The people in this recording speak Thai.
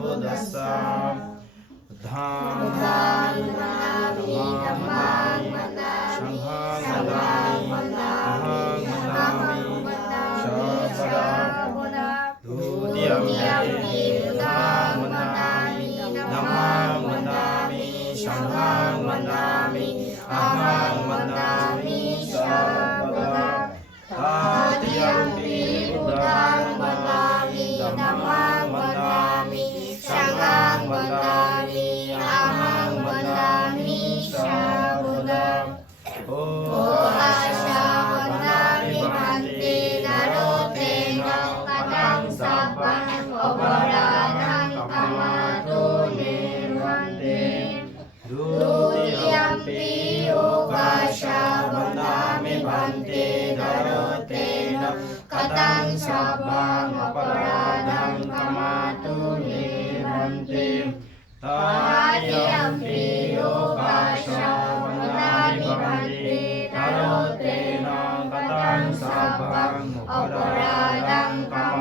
พุทธัสสะธัมมั ธัมมังมะนามิ สังฆังมะนามิอะหังมะนามิชาปะระทุติยมปิพุทธังมะนามิธัมมังมะนามิสังฆังมะนามิอะหังมะนามิชาปะระตาติยมปิพุทธังมะนามิธัมมังมะนามิสังฆังมะนามิอะหังมะนามิชาปะระโออาชาวนามิพันตินาโรเตนะกตังสัพพังอปรานังกมมาตุเนวันเตดุติยมปิโอกาชาวนามิพันตินาโรเตนะกตังสัพพังอปรานังกมมาตุเนวันเตตาติยมปิโอกาชาวนามิพันตินาโรเตนะกตังสัพพังอปรานังกม